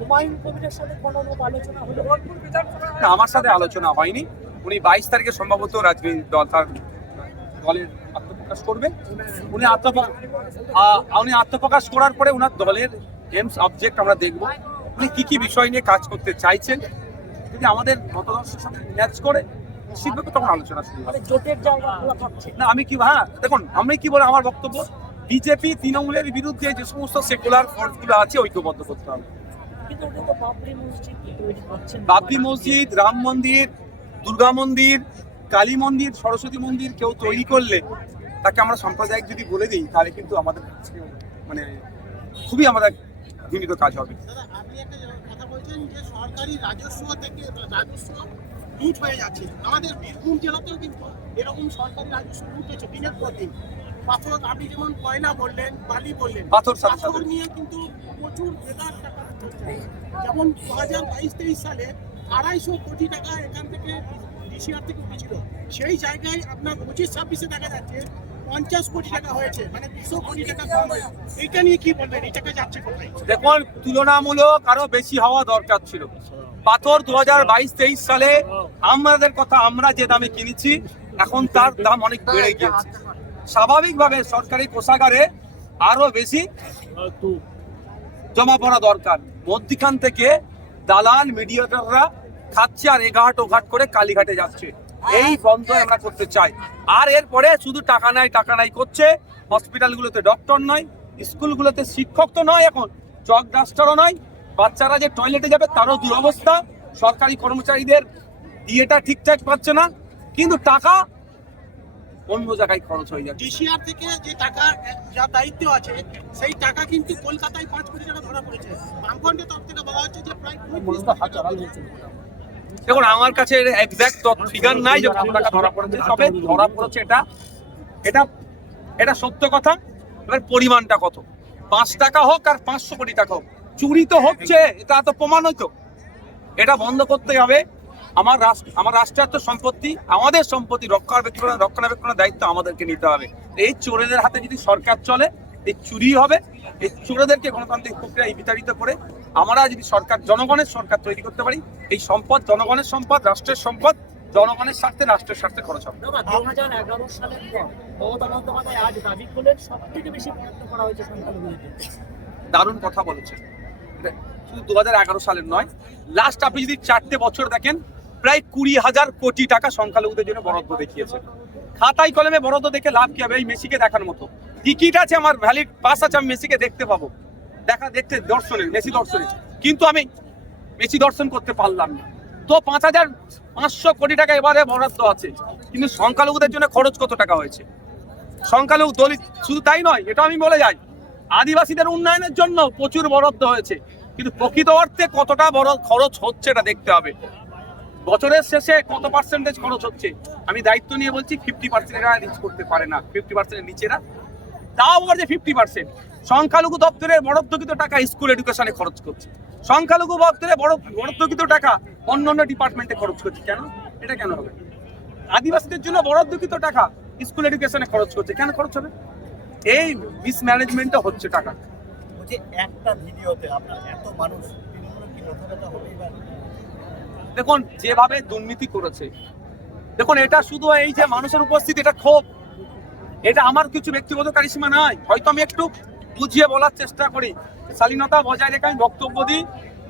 হুমায়ুন কবিরের সাথে কোনো আলোচনা হলো? না, আমার সাথে আলোচনা হয়নি। উনি 22 তারিখে সম্ভবত রাজনীতি দল তার দলের আত্মপ্রকাশ করবে। উনি আত্মপ্রকাশ করার পরে ওনার দলের এমস অবজেক্ট আমরা দেখব, উনি কি বিষয় নিয়ে কাজ করতে চাইছেন। যদি আমাদের মতাদর্শের সাথে ম্যাচ করে নিশ্চিতভাবে তখন আলোচনা শুরু হবে। জোটের জায়গা খোলা থাকছে না, আমি কি দেখুন, আমি কি বলে আমার বক্তব্য, বিজেপি তৃণমূলের বিরুদ্ধে যে সমস্ত সেকুলার ফোর্সগুলো আছে ঐক্যবদ্ধ করতে হবে। কিন্তু ওটা তো বাবরি মসজিদ তৈরি করছেন, বাবরি মসজিদ, রাম মন্দির, দুর্গা মন্দির, কালী মন্দির, সরস্বতী মন্দির কেউ তৈরি করলে তাকে আমরা সাম্প্রদায়িক যদি বলে দিই, তাহলে কিন্তু আমাদের মানে খুবই আমাদের ঘৃণিত কাজ হবে। আপনি একটা কথা বলছেন যে সরকারি রাজস্ব থেকে রাজস্ব লুট হয়ে যাচ্ছে। আমাদের বীরভূম জেলাতেও কিন্তু এরকম সরকারি রাজস্ব লুট হচ্ছে দিনের পর দিন। পাথর, আপনি যেমন কয়লা বললেন, বালি বললেন, পাথর নিয়ে কিন্তু প্রচুর বেকার টাকা হচ্ছে। যেমন 2022-23 সালে 250 কোটি টাকা এখান থেকে ডিসিআর থেকে উঠেছিল, সেই জায়গায় আপনার 25-26-এ দেখা যাচ্ছে 50 কোটি টাকা হয়েছে, মানে 200 কোটি টাকা কম হয়েছে। এইটা নিয়ে কি বলবেন? এই টাকা যাচ্ছে কোথায়? দেখুন, তুলনামূলক আরো বেশি হওয়া দরকার ছিল। পাথর 2022-23 সালে আমরা যে দামে কিনেছি, এখন তার দাম অনেক বেড়ে গিয়েছে। স্বাভাবিকভাবে সরকারি কোষাগারে আরো বেশি জমা পড়া দরকার। মধ্যখান থেকে দালাল মিডিয়েটররা খাচ্ছে আর এঘাট ওঘাট করে কালীঘাটে যাচ্ছে। এই বন্ধ আমরা করতে চাই। আর এরপরে শুধু টাকা নাই করছে। হসপিটালগুলোতে ডক্টর নয়, স্কুলগুলোতে শিক্ষক তো নয়, এখন চক ডাস্টারও নয়। বাচ্চারা যে টয়লেটে যাবে তারও দুরবস্থা। সরকারি কর্মচারীদের ডিএটা ঠিকঠাক পাচ্ছে না, কিন্তু টাকা অন্য জায়গায় খরচ হয়ে যাচ্ছে। ডিসিআর থেকে যে টাকা যা দায়িত্ব আছে, সেই টাকা কিন্তু কলকাতায় 5 কোটি টাকা ধরা পড়েছে। বামফ্রন্টের তরফ থেকে বলা হচ্ছে যে প্রায় 35 দেখুন, আমার কাছে এক্সাক্ট ফিগার নাই যে কত টাকা ধরা পড়েছে, তবে ধরা পড়েছে এটা সত্য কথা। এবার পরিমাণটা কত, 5 টাকা হোক আর 500 কোটি টাকা হোক, চুরি তো হচ্ছে, এটা তো প্রমাণ হইতো। এটা বন্ধ করতে হবে। আমার রাষ্ট্রায়ত্ত সম্পত্তি, আমাদের সম্পত্তি রক্ষণাবেক্ষণের দায়িত্ব আমাদেরকে নিতে হবে। এই চোরেদের হাতে যদি সরকার চলে, এই চুরি হবে। এই চোরেদেরকে গণতান্ত্রিক প্রক্রিয়ায় বিতাড়িত করে আমরা যদি জনগণের সরকার তৈরি করতে পারি, এই সম্পদ জনগণের সম্পদ, রাষ্ট্রের সম্পদ, জনগণের স্বার্থে, রাষ্ট্রের স্বার্থে খরচ হবে। 2011 সালের পর মমতা বন্দ্যোপাধ্যায় আজ দাবি করলেন সবথেকে বেশি প্রয়ত্ন করা হয়েছে সংখ্যালঘুদের। দারুণ কথা বলেছে। শুধু 2011 সালের নয়, লাস্ট আপনি যদি 4টে বছর দেখেন, প্রায় 20,000 কোটি টাকা সংখ্যালঘুদের জন্য বরাদ্দ দেখিয়েছে। খাতায় কলমে বরাদ্দ দেখে লাভ কি হবে? এই মেসিকে দেখার মতো টিকিট আছে, আমার ভ্যালিড পাস আছে, আমি মেসিকে দেখতে পাবো, মেসি দর্শনে, কিন্তু আমি মেসি দর্শন করতে পারলাম না। তো 5,500 কোটি টাকা এবারে বরাদ্দ আছে, কিন্তু সংখ্যালঘুদের জন্য খরচ কত টাকা হয়েছে? সংখ্যালঘু দলিত শুধু তাই নয়, এটা আমি বলে যাই, আদিবাসীদের উন্নয়নের জন্য প্রচুর বরাদ্দ হয়েছে, কিন্তু প্রকৃত অর্থে কতটা বড় খরচ হচ্ছে এটা দেখতে হবে। বছরের শেষে কত পার্সেন্টেজ খরচ হচ্ছে? আমি দায়িত্ব নিয়ে বলছি 50% এরা রিচ করতে পারে না, 50% নিচেরা। তাও আবার যে 50% সংখ্যালঘু দপ্তরের বরাদ্দকৃত টাকা স্কুল এডুকেশনে খরচ করছে, সংখ্যালঘু দপ্তরে বরাদ্দকৃত টাকা অন্য ডিপার্টমেন্টে খরচ করছে। কেন? এটা কেন হবে? আদিবাসীদের জন্য বরাদ্দকৃত টাকা স্কুল এডুকেশনে খরচ করছে, কেন খরচ হবে? এই মিসম্যানেজমেন্টটা হচ্ছে টাকা। একটা ভিডিওতে আপনার এত মানুষ, কি মাথা হবেই বা? দেখুন, যেভাবে দুর্নীতি করেছে, দেখুন, এটা শুধু এই যে মানুষের উপস্থিতি, এটা ক্ষোভ, এটা আমার কিছু ব্যক্তিগত কারিশমা নাই। হয়তো আমি একটু বুঝিয়ে বলার চেষ্টা করি, শালীনতা বজায় রেখে আমি বক্তব্য দিই,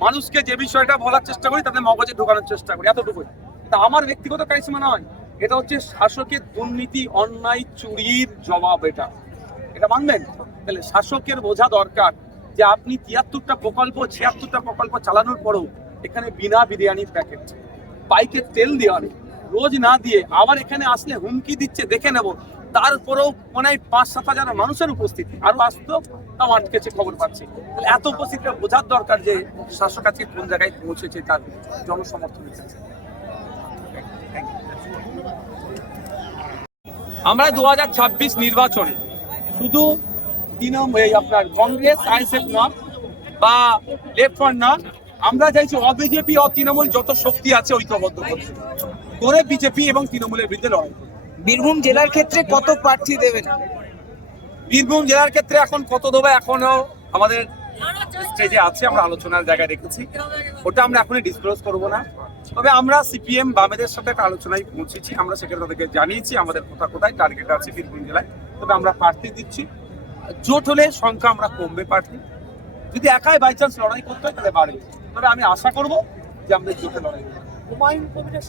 মানুষকে যে বিষয়টা বলার চেষ্টা করি তাদের মগজে ঢোকানোর চেষ্টা করি, এতটুকুই। তা আমার ব্যক্তিগত কারিশমা নয়, এটা হচ্ছে শাসকের দুর্নীতি, অন্যায়, চুরির জবাব। এটা মানবেন? তাহলে শাসকের বোঝা দরকার যে আপনি 73টা প্রকল্প 76টা প্রকল্প চালানোর পরেও এখানে বিনা বিরিয়ানির প্যাকেট, বাইকের তেল দেওয়া নেই, রোজ না দিয়ে আবার এখানে আসলে হুমকি দিচ্ছে, দেখে নেব। তারপরেও মনে হয় 5-7 হাজার মানুষের উপস্থিতি, আরো আসতো, তাও আটকেছে, খবর পাচ্ছি। এত উপস্থিতিটা বোঝার দরকার যে শাসক আজকে কোন জায়গায় পৌঁছেছে, তার জনসমর্থন এসেছে। আমরা 2026 নির্বাচনে শুধু আপনার কংগ্রেস আইএসএফ নয় বা লেফট ফ্রন্ট নয়, আমরা চাইছি বিজেপি ও তৃণমূল যত শক্তি আছে ঐক্যবদ্ধ করে বিজেপি এবং তৃণমূলের বিরুদ্ধে লড়াই। বীরভূম জেলার ক্ষেত্রে কত প্রার্থী দেবেন? বীরভূম জেলার ক্ষেত্রে এখন কত দেবে এখনো আমাদের স্টেজে আছে, আমরা আলোচনার জায়গায় রেখেছি, ওটা আমরা এখনই ডিসক্লোজ করব না। তবে আমরা সিপিএম বামেদের সাথে একটা আলোচনায় পৌঁছেছি, আমরা সেখানে তাদেরকে জানিয়েছি আমাদের কোথায় কোথায় টার্গেট আছে বীরভূম জেলায়। তবে আমরা প্রার্থী দিচ্ছি, জোট হলে সংখ্যা আমরা কমবে প্রার্থী, যদি একাই বাই চান্স লড়াই করতে হয় তাহলে বাড়বে। তবে আমি আশা করবো যে আমাদের জোটে লড়াই করবো। হুমায়ুন কবিরের